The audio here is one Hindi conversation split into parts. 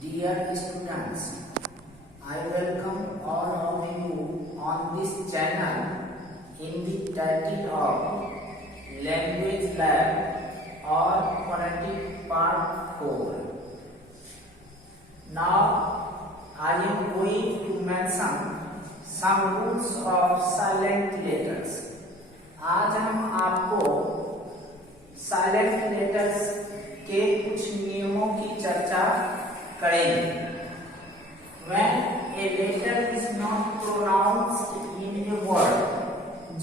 Dear students, I welcome all of you on this channel in the title of Language Lab or Phonetic Part 4. Now, I am going to mention some rules of silent letters. आज हम आपको साइलेंट लेटर्स के कुछ नियमों की चर्चा करेंगे। When a letter is not pronounced in a word,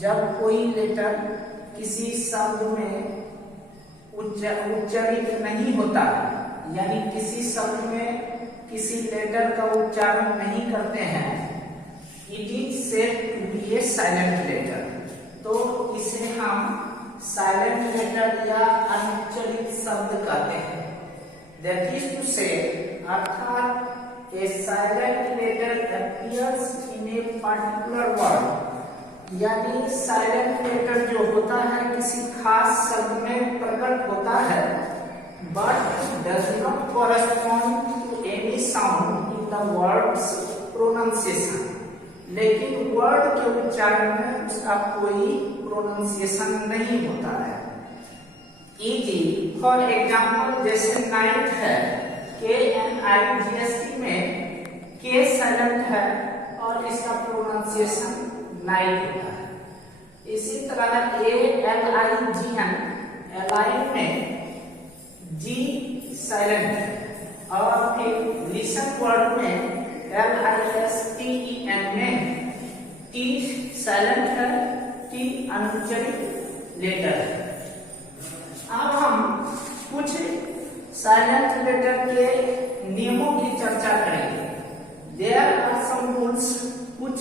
जब कोई लेटर किसी शब्द में उच्चारित नहीं होता, यानी किसी शब्द में किसी लेटर का उच्चारण नहीं करते हैं, it is said to be a silent letter. तो इसे हम साइलेंट लेटर या अनुच्चारित शब्द कहते हैं। That is to say, अर्थात a silent letter appears in a particular word, यानी साइलेंट लेटर जो होता है किसी खास शब्द में प्रकट होता है, but does not correspond to any sound in the word's pronunciation. लेकिन वर्ड के उच्चारण में उसका कोई प्रोनाउंसिएशन नहीं होता है। इजी फॉर एग्जाम्पल, जैसे नाइट है, KNIGHT में के साइलेंट है और इसका प्रोनाउंसिएशन नाइट होता है। इसी तरह ALIGN एलाइन में जी साइलेंट है और फिर लिसन वर्ड में LISTEN में टी साइलेंट है, टी अनुच्चारित लेटर है। अब हम कुछ साइलेंट लेटर के नियमों की चर्चा करेंगे। There are some rules, कुछ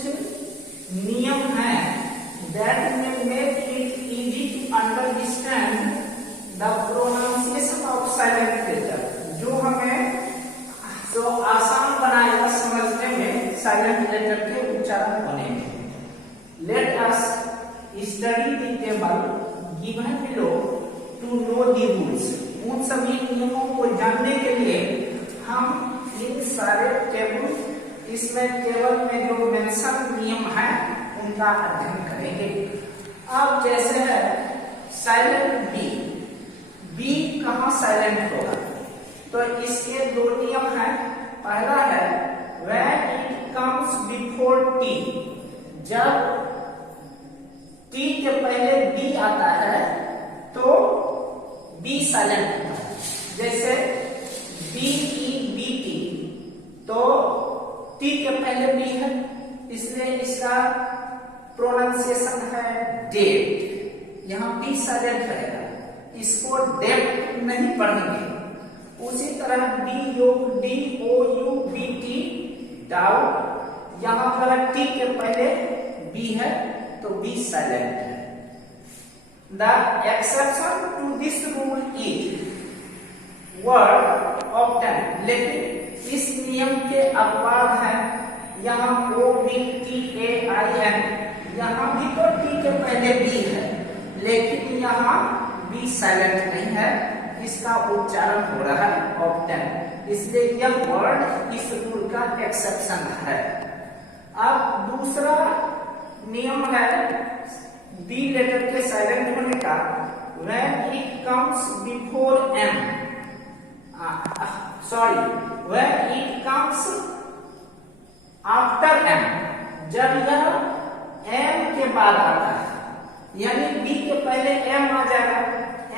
नियम हैं that may make it easy to understand the pronunciation of silent letter, जो हमें तो आसान बनाएगा समझने में साइलेंट लेटर के उच्चारण होने में। Let us study the table given below to know the rules. उन सभी नियमों को जानने के लिए हम इन सारे टेबल, इसमें टेबल में जो मेंशन नियम है उनका अध्ययन करेंगे। अब जैसे है साइलेंट बी, बी कहाँ साइलेंट होगा, तो इसके दो नियम हैं। पहला है when it comes before T, जब T के पहले B आता है तो B साइलेंट होता है। जैसे BEBT, तो T के पहले B है, इसलिए इसका प्रोनाउंसिएशन है डेट, यहाँ B साइलेंट रहेगा, इसको डेट नहीं पढ़ेंगे। उसी तरह DOUBT डाउट, यहां पर टी के पहले बी है तो बी साइलेंट है। The exception to this rule is word often, लेकिन इस नियम के अपवाद है। यहाँ OBTAIN, यहाँ भी तो टी के पहले बी है, लेकिन यहाँ बी साइलेंट नहीं है, इसका उच्चारण हो रहा है ऑफ्टन, इसलिए यह वर्ड इस रूल का एक्सेप्शन है। अब दूसरा नियम है बी लेटर के साइलेंट होने का, when it comes before M, when it comes after M, जब यह M के बाद आता है, यानी B के पहले M आ जाएगा,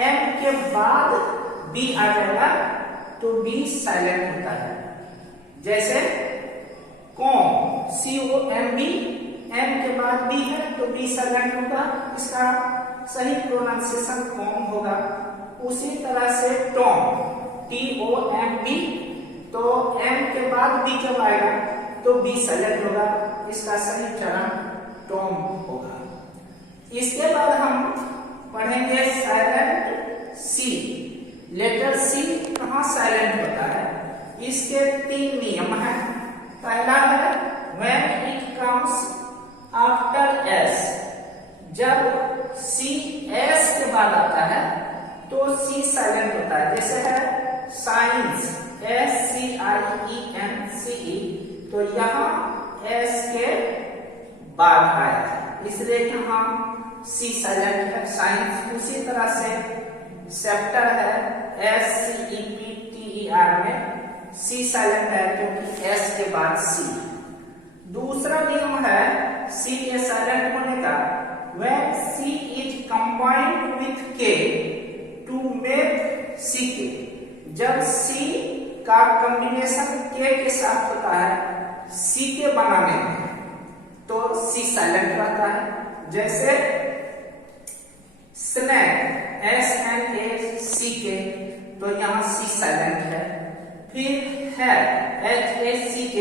M के बाद B आ जाएगा तो B साइलेंट होता है। जैसे कॉम, COMB, M के बाद B है तो B साइलेंट होगा, इसका सही प्रोनाउंसिएशन कॉम होगा। उसी तरह से टॉम, TOMB, तो M के बाद B जब आएगा तो B साइलेंट होगा, इसका सही उच्चारण टॉम होगा। इसके बाद हम पढ़ेंगे साइलेंट सी। लेटर सी कहाँ साइलेंट होता है, इसके तीन नियम हैं। पहला है when it comes after S, जब C S के बाद आता है तो C साइलेंट होता है। जैसे है साइंस, SCIENCE, तो यहाँ एस के बाद आया है, इसलिए यहाँ सी साइलेंट है। साइंस उसी तरह से सेप्टर है, SCEPTER में सी साइलेंट है क्योंकि एस के बाद सी। दूसरा नियम है सी के साइलेंट होने का, when C is combined with K to make CK, जब C का कॉम्बिनेशन K के साथ होता है CK बनाने में, तो C साइलेंट रहता है। जैसे स्नैक SNACK, तो यहाँ C साइलेंट है। फिर है HACK,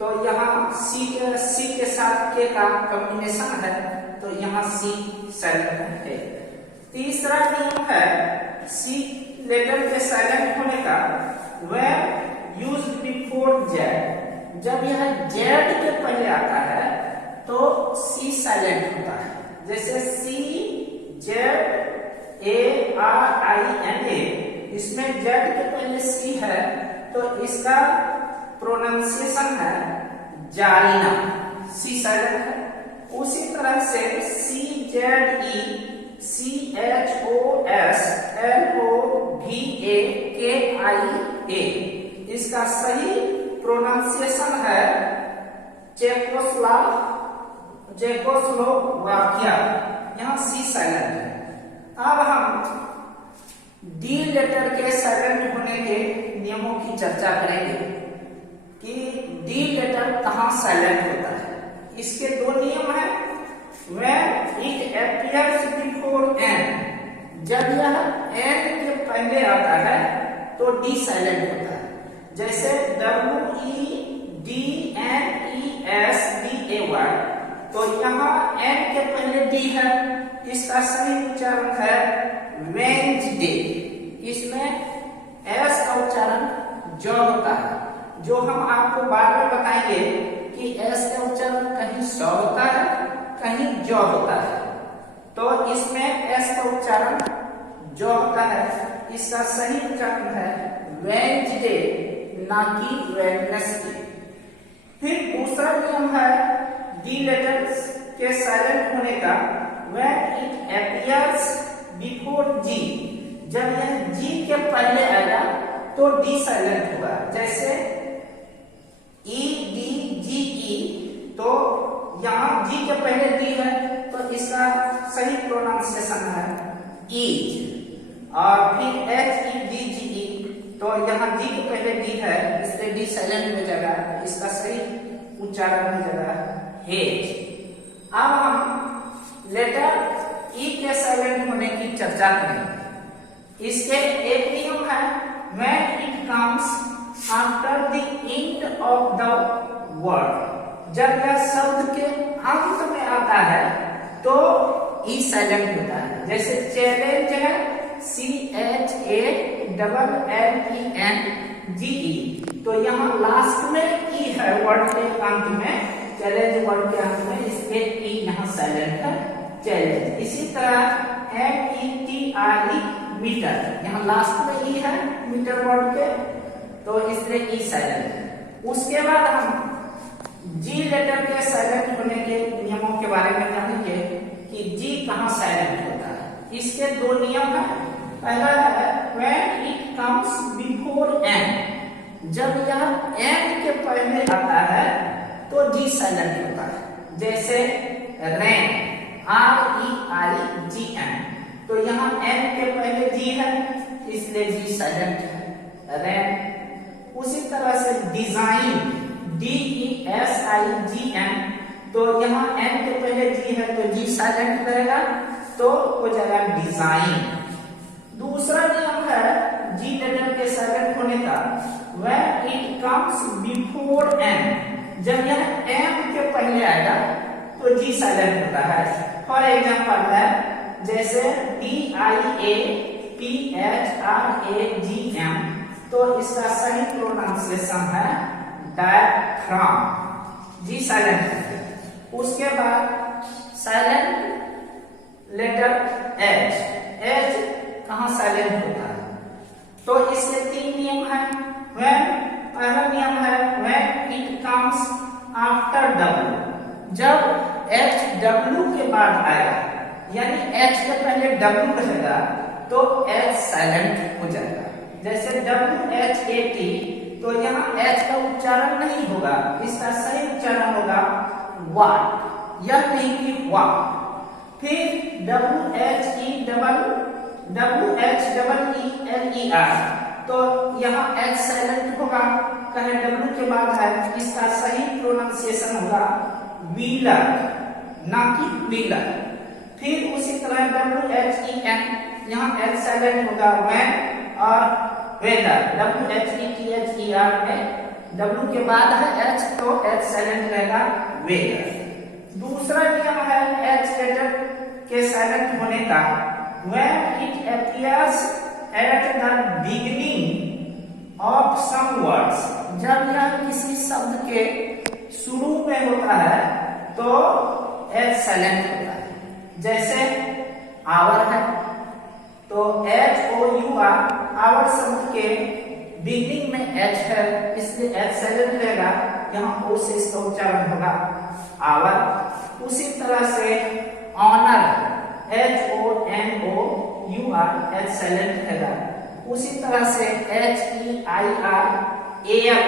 तो यहाँ C के साथ K का कॉम्बिनेशन है, तो यहाँ C साइलेंट है। तीसरा नियम है C लेटर के साइलेंट होने का, when used before Z, जब यह Z के पहले आता है तो C साइलेंट होता है। जैसे CZARINA, इसमें Z के पहले C है तो इसका प्रोनाउंसिएशन है जारिना, C साइलेंट है। उसी तरह से CZECHOSLOVAKIA, इसका सही प्रोनाउंसिएशन है चेकोस्लोवाकिया, यहाँ C साइलेंट है। अब हम डी लेटर के साइलेंट होने के नियमों की चर्चा करेंगे कि डी लेटर कहाँ साइलेंट होता है। इसके दो नियम हैं। when it appears before n, जब यह n के पहले आता है तो डी साइलेंट होता है। जैसे WEDNESDAY, तो यहाँ n के पहले डी है, इसका सही उच्चारण है वेंसडे। इसमें एस का उच्चारण ज होता है, जो हम आपको बाद में बताएंगे कि एस का उच्चारण कहीं स होता है कहीं ज होता है। तो इसमें एस का उच्चारण ज होता है, इसका सही उच्चारण है वेंसडे, ना कि वेडनेसडे। फिर दूसरा नियम है डी लेटर के साइलेंट होने का, when it appears before G, जब यह G के पहले आएगा तो डी साइलेंट होगा। जैसे EDGE, तो यहाँ G के पहले डी है तो इसका सही प्रोनाउंसिएशन है ईज। और फिर HEDGE, तो यहाँ G के पहले डी है इसलिए डी साइलेंट हो जाएगा, इसका सही उच्चारण हो जाएगा हेज। अब हम लेटर ई के साइलेंट होने की चर्चा करेंगे। इसके एक नियम है, when it comes after the end of the word, जब यह शब्द के अंत में आता है तो ई साइलेंट होता है। जैसे चैलेंज है CHALLENGE, तो यहाँ लास्ट में ई है वर्ड के अंत में, चैलेंज वर्ड के अंत में, इसके ई यहाँ साइलेंट है चैलेंज। इसी तरह METRE, मीटर, यहाँ लास्ट में ई है मीटर वर्ड के, तो इसलिए ई साइलेंट है। उसके बाद हम जी लेटर के साइलेंट होने के नियमों के बारे में जानेंगे कि जी कहाँ साइलेंट होता है। इसके दो नियम है। पहला है when it comes before n, जब यह n के पहले आता है तो जी साइलेंट होता है। जैसे रैन REIGN, तो यहाँ n के पहले जी है इसलिए जी साइलेंट है रैन। उसी तरह से डिजाइन DESIGN, तो यहाँ n के पहले जी है तो जी साइलेंट रहेगा, तो हो जाएगा डिजाइन। दूसरा नियम है जी लेटर के साइलेंट होने का, when it comes before n, जब यह m के पहले आएगा तो जी साइलेंट होता है। फॉर एग्जांपल है जैसे DIAPHRAGM, तो इसका सही प्रोनाउंसिएशन है डायफ्राम, जी साइलेंट है। उसके बाद साइलेंट लेटर एच, एच कहाँ साइलेंट होता है, तो इसके तीन नियम है। when, पहला नियम है when it comes W। जब H W के बाद आएगा, यानी H के पहले W रहेगा तो H साइलेंट हो जाएगा। जैसे WHAT, तो यहाँ H का उच्चारण नहीं होगा, इसका सही उच्चारण होगा वाट, यह नहीं कि वाट। फिर WHEELER, तो यहाँ H साइलेंट होगा, कहे W के बाद है, इसका सही प्रोनाउंसिएशन होगा व्हीलर, ना कि व्हीलर। फिर उसी तरह WHEN, यहाँ H साइलेंट होगा वैन और वेदर। WHETHER में W के बाद है H, तो H साइलेंट रहेगा वेदर। दूसरा नियम है H लेटर के साइलेंट होने का, when it appears at the beginning of some words, जब यह किसी शब्द के शुरू में होता है तो H साइलेंट होता है। जैसे आवर है तो HOUR, आवर शब्द के बिगिनिंग में H है, इसलिए H साइलेंट रहेगा, यहाँ O से इसका उच्चारण होगा आवर। उसी तरह से ऑनर, HONOUR, H साइलेंट रहेगा। उसी तरह से HEIR,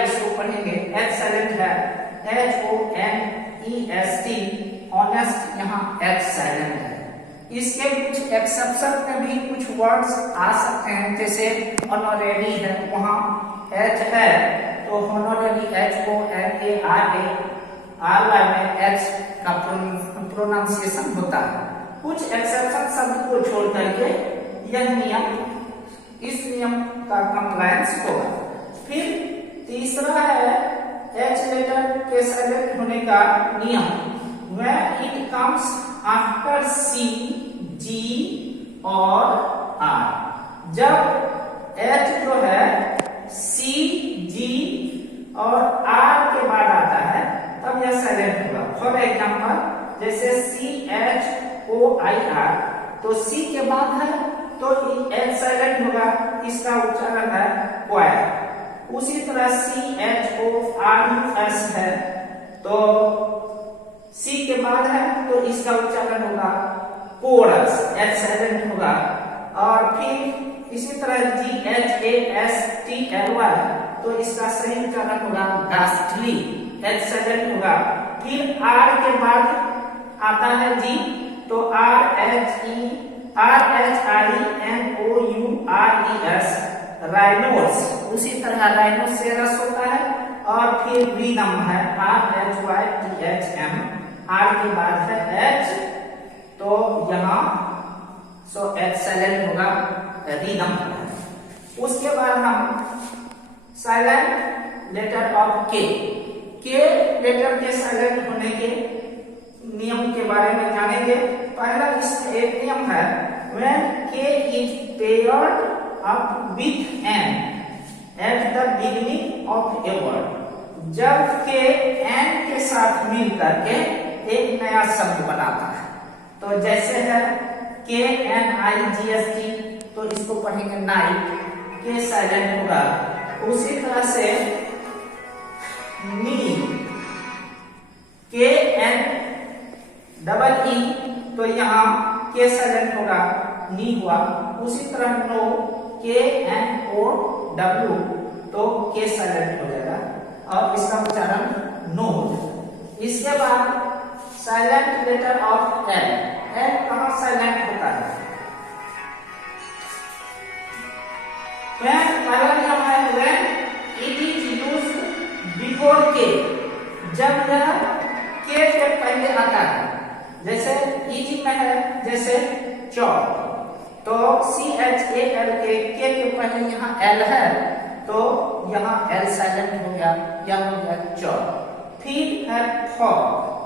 इसको पढ़ेंगे, H साइलेंट है। HONEST, ऑनेस्ट, यहाँ H साइलेंट है। इसके कुछ एक्सेप्शन में भी कुछ वर्ड्स आ सकते हैं, जैसे ऑनरेरी है, वहाँ H है तो ऑनरेरी HONARARY में H का प्रोनाउंसिएशन होता है। कुछ एक्सेप्शन शब्द को छोड़ करके यह नियम, इस नियम का कंप्लायंस होगा। फिर तीसरा है H लेटर के साइलेंट होने का नियम, when it comes after C, G और R। जब H जो है C, G और R के बाद आता है तब यह साइलेंट होगा। फॉर एग्जाम्पल जैसे CHOIR, तो C के बाद है तो H साइलेंट होगा, इसका उच्चारण है क्वायर। उसी तरह CHORUS है तो C के बाद है तो इसका उच्चारण होगा कोरस, H साइलेंट होगा। और फिर इसी तरह GHASTLY, तो इसका सही उच्चारण होगा गास्टली, H साइलेंट होगा। फिर R के बाद आता है G, तो RHINOURES, राइनोस। उसी तरह राइनोसेरस होता है। और फिर रिदम है RHYTHM, R के बाद है H, तो यहाँ H साइलेंट होगा, रिदम होगा। उसके बाद हम silent letter of K letter के साइलेंट होने के नियम के बारे में जानेंगे। पहला इसमें एक नियम है, when K is paired up with N at the beginning of a word, जब K N के साथ मिल करके एक नया शब्द बनाता है, तो जैसे है KNIGST, तो इसको पढ़ेंगे नाइट, K साइलेंट होगा। उसी तरह से नी, KNEE, तो यहाँ K साइलेंट होगा, नी हुआ। उसी तरह नो, KNOW, तो K साइलेंट हो जाएगा और इसका उच्चारण नो। इसके बाद साइलेंट लेटर ऑफ L कहाँ साइलेंट होता है? पहला नियम है when it is used before K, जब यह K के पहले आता है। जैसे EG में है, जैसे चौक, तो CHAL के पहले यहाँ L है तो यहाँ L साइलेंट हो गया, यह हो गया चौक। फिर है फॉर,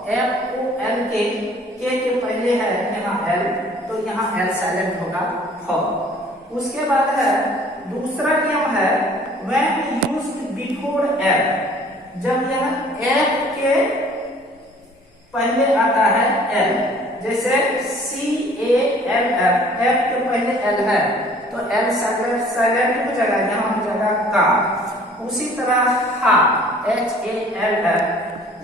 FOL के पहले है यहाँ L, तो यहाँ L साइलेंट होगा फॉर। उसके बाद है दूसरा नियम है when used before F, जब यह F के पहले आता है L, जैसे CALL, F के पहले L है तो L साइलेंट हो जाएगा, यहाँ हो जाएगा का। उसी तरह हा, HALL,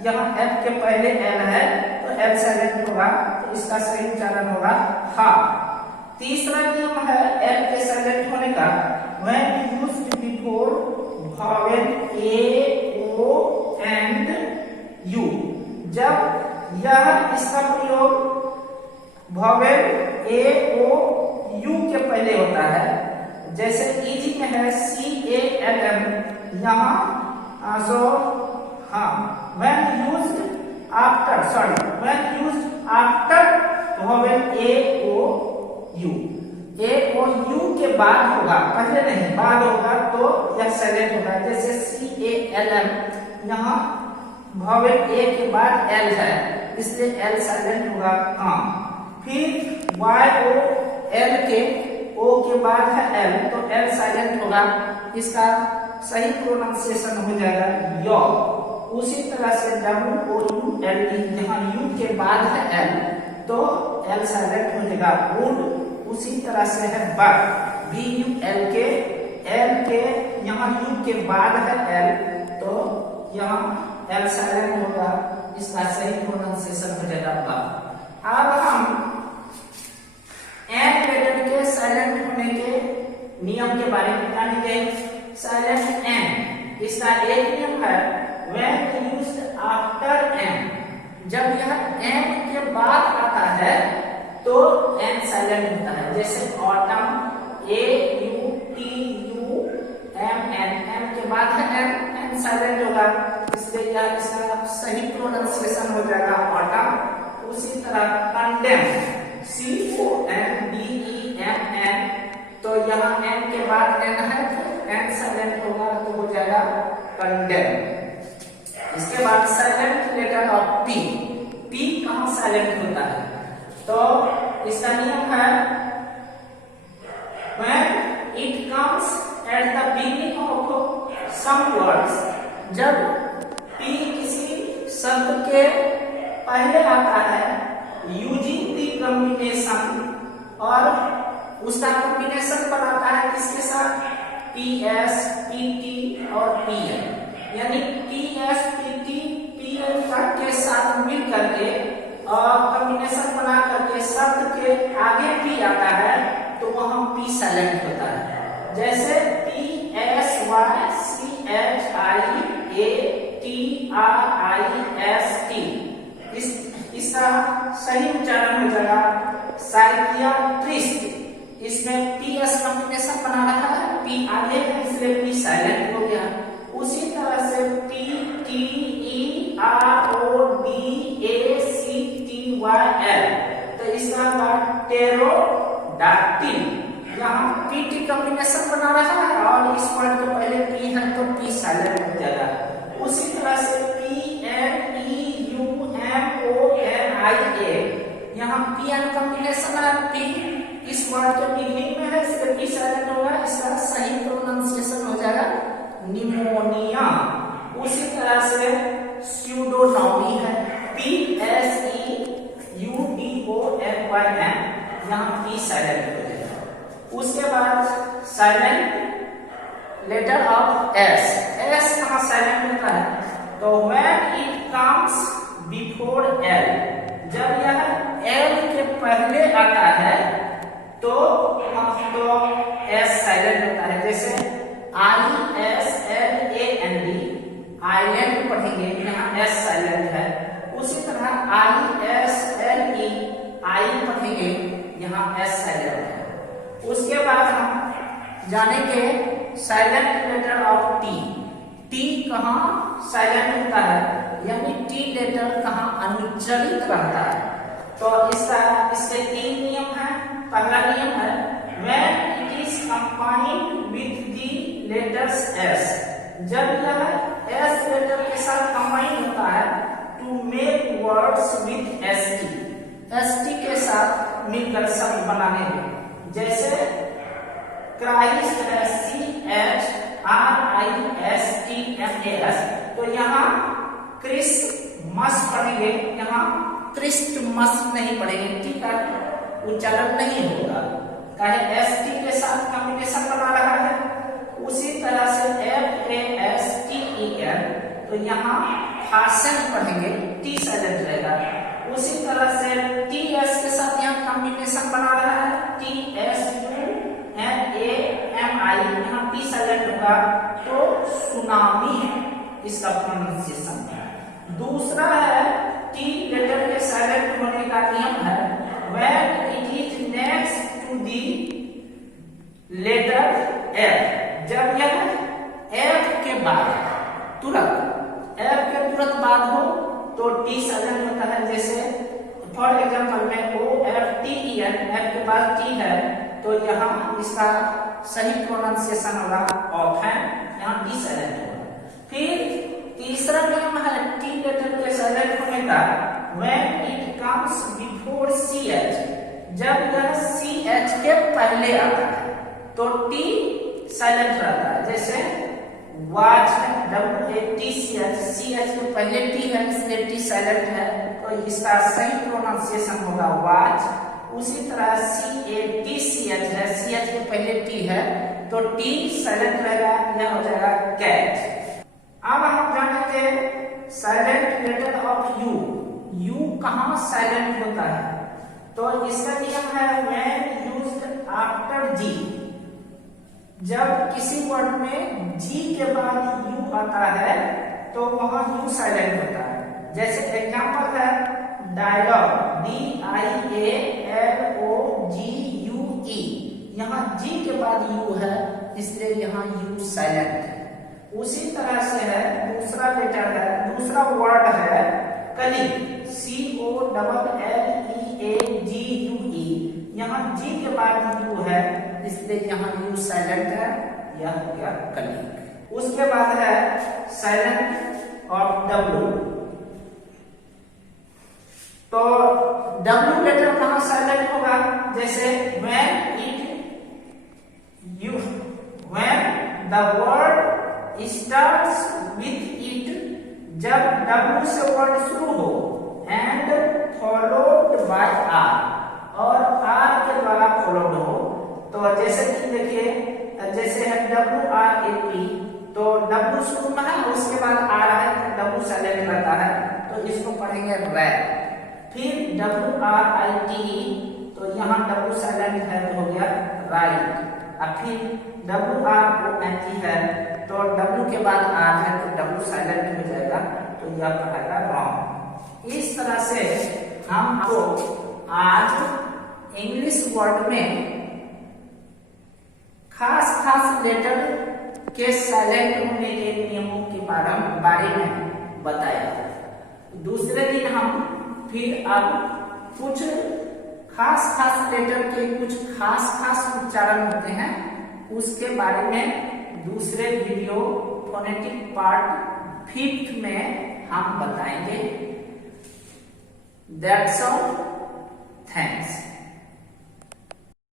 यहाँ एफ के पहले एल है तो एल साइलेंट होगा, तो इसका सही उच्चारण होगा हा। तीसरा नियम है एल के साइलेंट होने का, when used before vowel a o and u। जब यह इसका प्रयोग vowel a o u के पहले होता है, जैसे इजी में है सी ए एल एम, यहाँ सो हाँ when used after vowel a o u, A O U के बाद होगा, पहले नहीं बाद होगा तो यह साइलेंट होगा। जैसे सी ए एल एम, यहाँ vowel ए के बाद एल है इसलिए एल साइलेंट होगा काम। फिर वाई ओ एल के ओ के बाद है एल तो एल साइलेंट होगा, इसका सही प्रोनाउंसिएशन हो जाएगा यो। उसी तरह से W O U L D, यहाँ यू के बाद है एल तो एल साइलेंट हो जाएगा वुड। उसी तरह से है बट, बी यू एल के यहाँ यू के बाद है एल तो यहाँ एल साइलेंट होगा, इसका सही प्रोनाउंसिएशन हो जाएगा बट। अब हम एन लेटर के साइलेंट होने के नियम के बारे में जानेंगे। साइलेंट एन, इसका एक नियम है when used after n, जब यह n के बाद आता है तो n साइलेंट होता है। जैसे autumn A U T U M N, M के बाद है n साइलेंट होगा, इसलिए यह इसका सही प्रोनाउंसिएशन हो जाएगा ऑटम। उसी तरह condemn C O N D E M N, तो यहाँ n के बाद n है तो n साइलेंट होगा तो हो जाएगा कंडेम। इसके बाद silent letter of P, P कहाँ साइलेंट होता है तो इसका नियम है when it comes at the beginning of some words, जब p किसी शब्द के पहले आता है using the combination, और उसका कॉम्बिनेशन बनाता है किसके साथ पी एस पी टी और पी एल, यानी P S P T P L के साथ मिल करके और कॉम्बिनेशन बना करके शब्द के आगे पी आता है तो वहां पी साइलेंट होता है। जैसे P S Y C H I A T R I S T, इसका सही उच्चारण हो जाएगा साइकियाट्रिस्ट। इसमें पी एस कॉम्बिनेशन बना रहा है, पी आगे है इसलिए पी साइलेंट हो गया। उसी तरह से T T E R O D A C T Y L, तो इसका बाद टेरोडाक्टिल, यहाँ पी टी कॉम्बिनेशन बना रहा है और इस वर्ड के पहले पी है तो पी साइलेंट हो जाएगा। उसी तरह से P N E U M O N I A, यहाँ पी एन कॉम्बिनेशन है, पी इस वर्ड के बिगिनिंग में है इसलिए पी साइलेंट होगा, इसका सही प्रोनाउंसिएशन हो जाएगा निमोनिया। उसी तरह से स्यूडोनॉमी है P S E U D O N Y N, यहाँ पी साइलेंट हो जाएगा। उसके बाद silent letter of S, S कहाँ साइलेंट होता है तो when it comes before l, जब यह l के पहले आता है तो एस साइलेंट होता है। जैसे I S L A N D, island पढ़ेंगे यहाँ एस साइलेंट है। उसी तरह आई एस एल ई आई पढ़ेंगे यहाँ एस साइलेंट है। उसके बाद हम जानेंगे silent letter of T, T कहाँ साइलेंट होता है यानी टी लेटर कहाँ अनुच्चरित रहता है तो इसके तीन नियम है। पहला नियम है when it is combined with the letters s, जब यह s लेटर के साथ कंबाइन होता है to make words with st के साथ मिलकर शब्द बनाने में। जैसे क्राइस्ट है CHRISTMAS, तो यहाँ क्रिसमस पढ़ेंगे, यहाँ क्रिस्टमस नहीं पढ़ेंगे, ठीक है उच्चारण नहीं होगा, काहे एसटी के साथ कॉम्बिनेशन बना रहा है। उसी तरह से FASTEN, तो यहाँ हासन पढ़ेंगे, टी साइलेंट रहेगा। उसी तरह से टी एस के साथ यहाँ कॉम्बिनेशन बना रहा है, T S N A M I, यहाँ टी साइलेंट होगा तो सुनामी है इसका प्रोनाउंसिएशन। दूसरा है टी लेटर के साइलेंट होने का नियम है, when it is next to the letter F, जब यह F के बाद तुरंत F के तुरंत बाद हो तो टी साइलेंट होता है। जैसे फॉर एग्जांपल में O F T E N, F के बाद T है तो यहाँ इसका सही प्रोनाउंसिएशन होगा ऑफ है, यहाँ टी साइलेंट होगा। फिर तीसरा नियम है टी लेटर के साइलेंट होने का, when it comes before CH, जब यह CH के पहले आता है तो टी साइलेंट रहता है। जैसे watch WATCH, CH के पहले टी है इसलिए टी साइलेंट है तो इसका सही प्रोनाउंसिएशन होगा watch। उसी तरह CATCH है, CH के पहले टी है तो टी साइलेंट रहेगा, यह हो जाएगा कैट। अब हम जानेंगे silent letter of U. U कहाँ साइलेंट होता है तो इसका नियम है when used after G, जब किसी वर्ड में जी के बाद यू आता है तो वहां यू साइलेंट होता है। जैसे एग्जांपल है डायलॉग, DIALOGUE, यहाँ जी के बाद यू है इसलिए यहाँ यू साइलेंट है। उसी तरह से है दूसरा लेटर है, दूसरा वर्ड है कलीग, COLLEAGUE, यहाँ जी के बाद यू है इसलिए यहाँ यू साइलेंट है, यह हो गया कलीग। उसके बाद है साइलेंट ऑफ डब्ल्यू, तो डब्ल्यू लेटर कहाँ साइलेंट होगा, जैसे when the word starts with it, जब W से वर्ड शुरू हो, and followed by R, और R के द्वारा फॉलोड हो, तो जैसे कि देखिए जैसे है WRAP, तो W शुरू में है उसके बाद R है तो W साइलेंट रहता है तो इसको पढ़ेंगे रैप। फिर WRITE, तो यहाँ W साइलेंट है तो हो गया राइट। और फिर WRONT है तो W के बाद R है तो W साइलेंट हो जाएगा तो यह पढ़ेगा रॉन्ग। इस तरह से हम आपको आज इंग्लिश वर्ड में खास लेटर के साइलेंट होने के नियमों के बारे में बताया। दूसरे दिन हम फिर अब कुछ खास लेटर के कुछ खास उच्चारण होते हैं उसके बारे में दूसरे वीडियो फोनेटिक पार्ट 5 में हम बताएंगे। That's all, thanks.